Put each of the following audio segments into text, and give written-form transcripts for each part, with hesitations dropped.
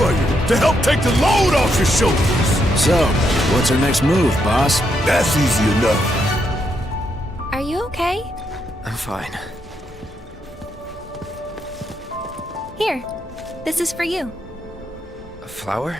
for you, to help take the load off your shoulders. So, what's our next move, boss? That's easy enough. Are you okay? I'm fine. Here, this is for you. A flower?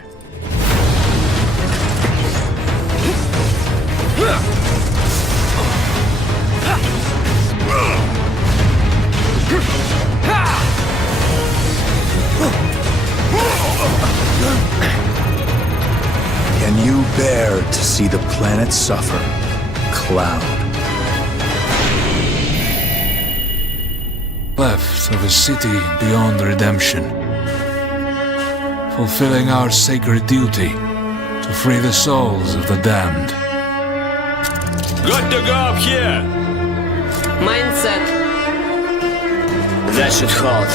Can you bear to see the planet suffer, Cloud? Left of a city beyond redemption, fulfilling our sacred duty to free the souls of the damned. Good to go up here! Mindset. That should hold.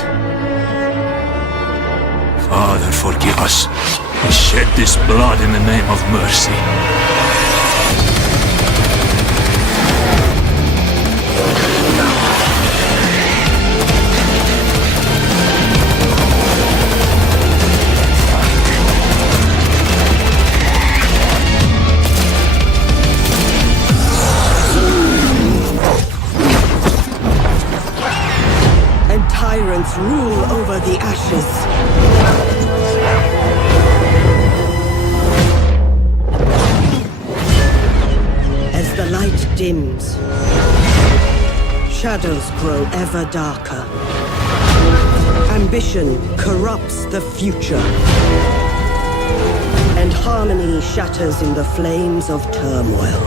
Father, forgive us. We shed this blood in the name of mercy. And tyrants rule over the ashes. The light dims. Shadows grow ever darker. Ambition corrupts the future. And harmony shatters in the flames of turmoil.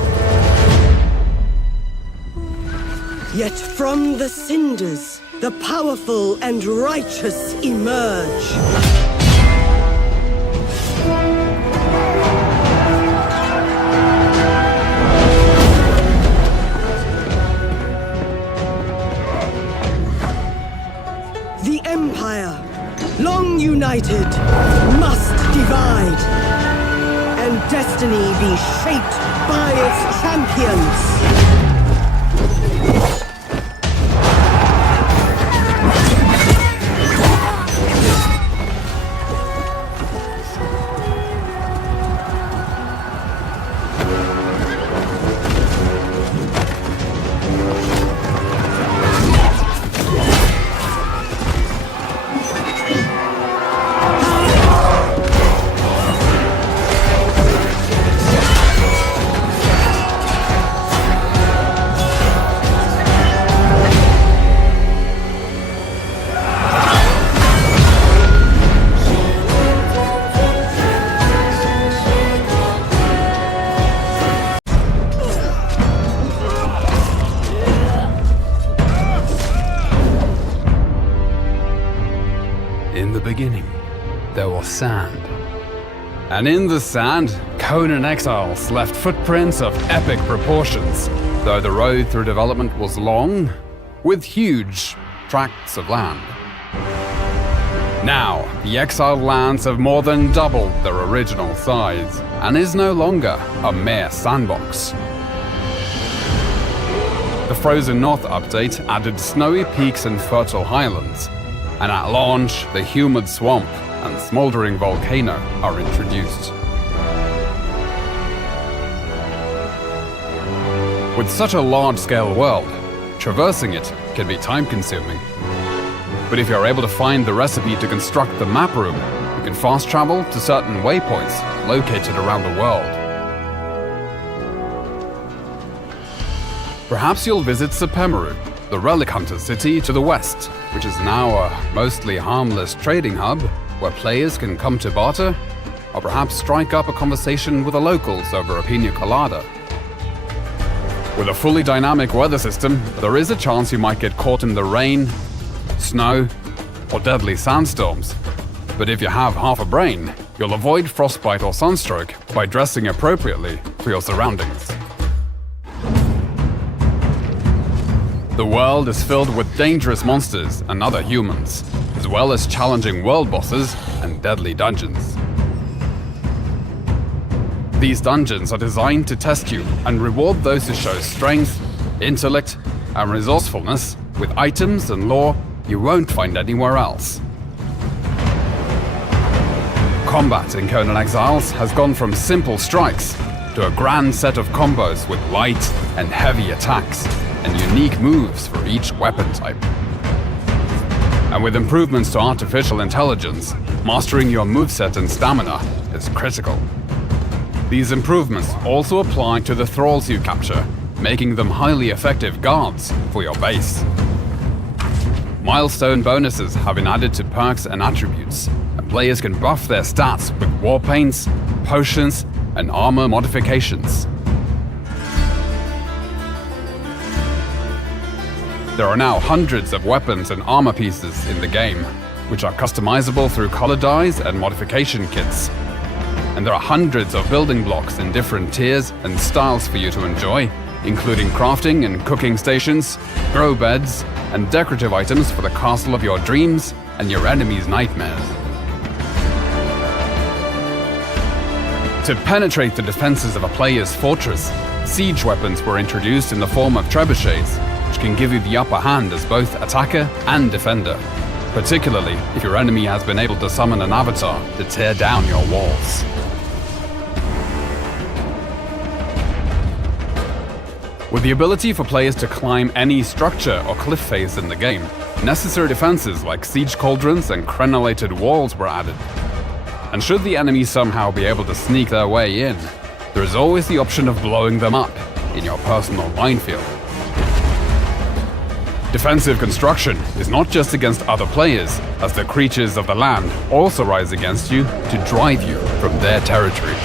Yet from the cinders, the powerful and righteous emerge. The Empire, long united, must divide, and destiny be shaped by its champions. In the beginning, there was sand. And in the sand, Conan exiles left footprints of epic proportions, though the road through development was long, with huge tracts of land. Now, the exiled lands have more than doubled their original size, and is no longer a mere sandbox. The Frozen North update added snowy peaks and fertile highlands, and at launch, the humid swamp and smoldering volcano are introduced. With such a large-scale world, traversing it can be time-consuming. But if you're able to find the recipe to construct the map room, you can fast travel to certain waypoints located around the world. Perhaps you'll visit Sepemeru, the relic hunter city to the west, which is now a mostly harmless trading hub where players can come to barter, or perhaps strike up a conversation with the locals over a pina colada. With a fully dynamic weather system, there is a chance you might get caught in the rain, snow, or deadly sandstorms. But if you have half a brain, you'll avoid frostbite or sunstroke by dressing appropriately for your surroundings. The world is filled with dangerous monsters and other humans, as well as challenging world bosses and deadly dungeons. These dungeons are designed to test you and reward those who show strength, intellect, and resourcefulness with items and lore you won't find anywhere else. Combat in Conan Exiles has gone from simple strikes to a grand set of combos with light and heavy attacks and unique moves for each weapon type. And with improvements to artificial intelligence, mastering your moveset and stamina is critical. These improvements also apply to the thralls you capture, making them highly effective guards for your base. Milestone bonuses have been added to perks and attributes, and players can buff their stats with war paints, potions, and armor modifications. There are now hundreds of weapons and armor pieces in the game, which are customizable through color dyes and modification kits. And there are hundreds of building blocks in different tiers and styles for you to enjoy, including crafting and cooking stations, grow beds, and decorative items for the castle of your dreams and your enemy's nightmares. To penetrate the defenses of a player's fortress, siege weapons were introduced in the form of trebuchets, which can give you the upper hand as both attacker and defender, particularly if your enemy has been able to summon an avatar to tear down your walls. With the ability for players to climb any structure or cliff face in the game, necessary defenses like siege cauldrons and crenellated walls were added. And should the enemy somehow be able to sneak their way in, there is always the option of blowing them up in your personal minefield. Defensive construction is not just against other players, as the creatures of the land also rise against you to drive you from their territories.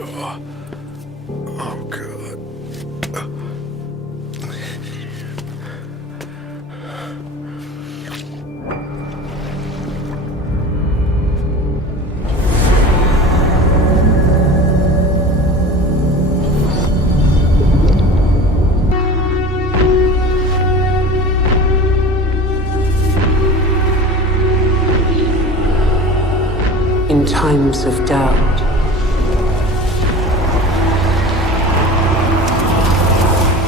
Oh, God. In times of doubt,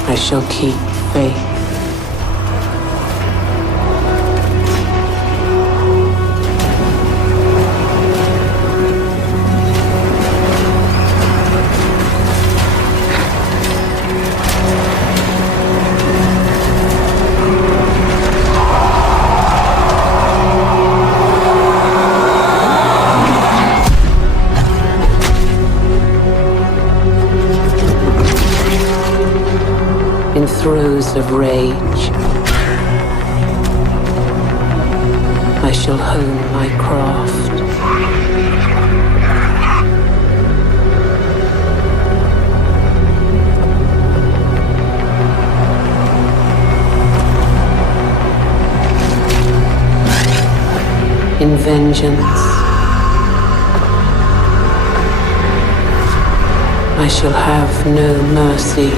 I shall keep faith. In throes of rage, I shall hone my craft. In vengeance, I shall have no mercy.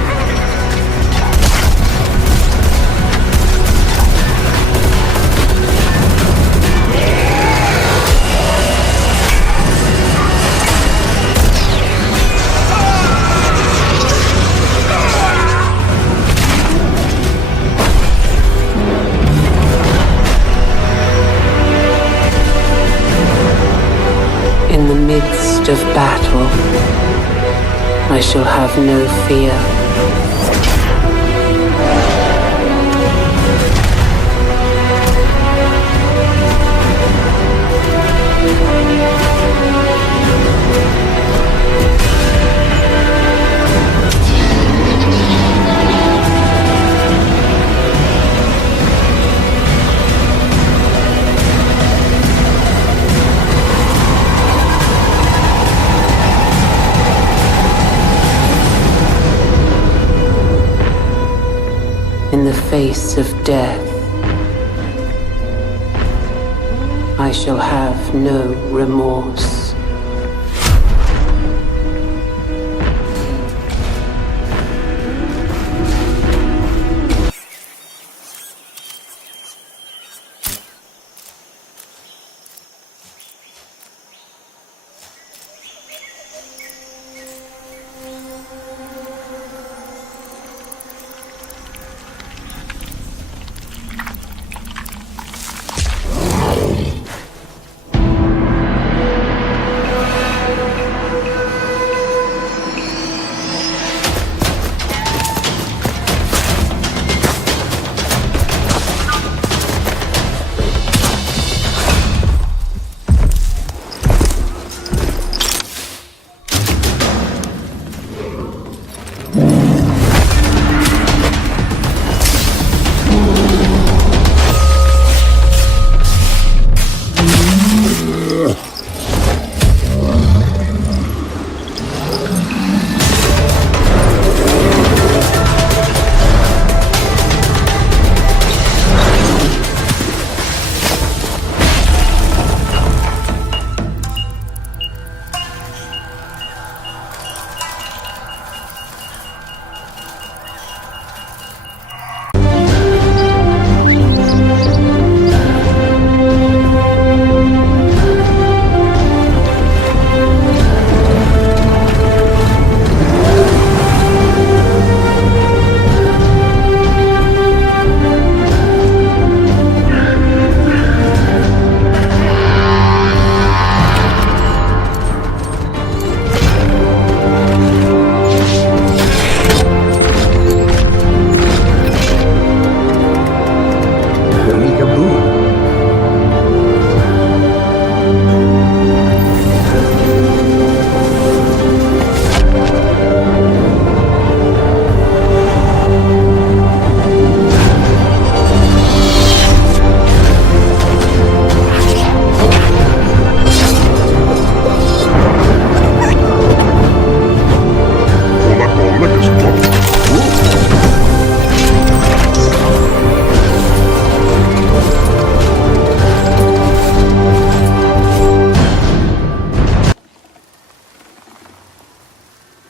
In the midst of battle, I shall have no fear. In the face of death, I shall have no remorse.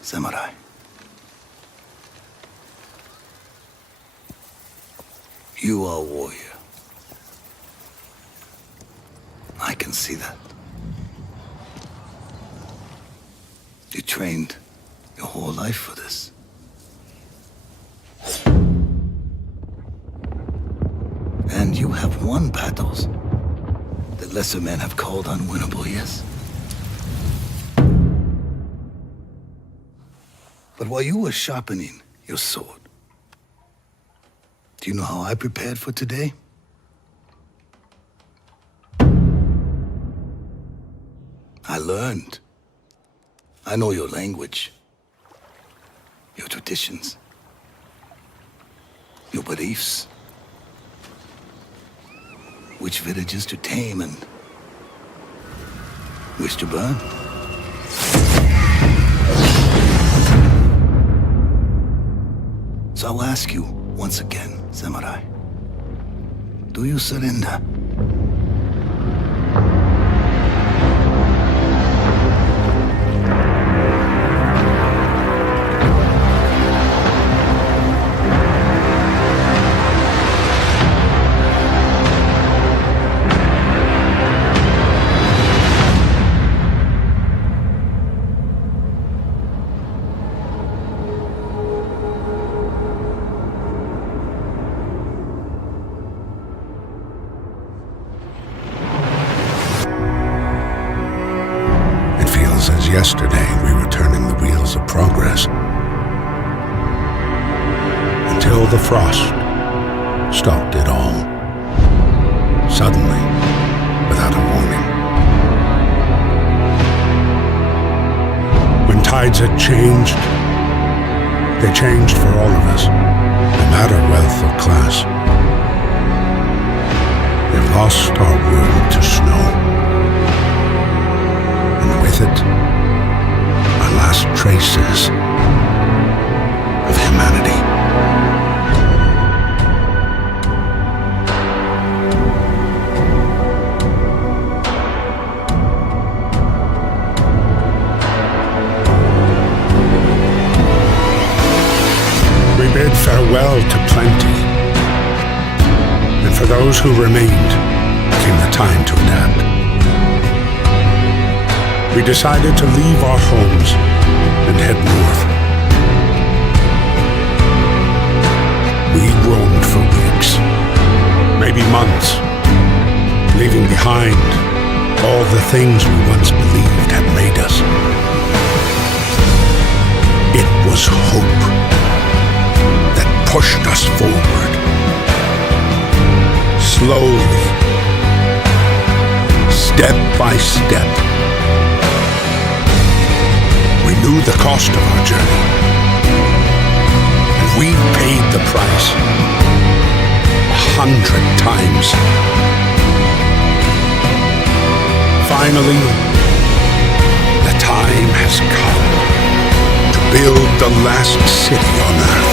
samurai. You are a warrior. I can see that. You trained your whole life for this. And you have won battles that lesser men have called unwinnable, yes? But while you were sharpening your sword, do you know how I prepared for today? I learned. I know your language, your traditions, your beliefs, which villages to tame and which to burn. So I'll ask you once again, samurai, do you surrender? As yesterday we were turning the wheels of progress until the frost stopped it all, suddenly, without a warning. When tides had changed, they changed for all of us, no matter wealth or class. We've lost our world to snow, and with it, our last traces of humanity. We bid farewell to plenty, and for those who remained, came the time to adapt. We decided to leave our homes and head north. We roamed for weeks, maybe months, leaving behind all the things we once believed had made us. It was hope that pushed us forward. Slowly, step by step, we knew the cost of our journey, and we paid the price 100 times. Finally, the time has come to build the last city on Earth.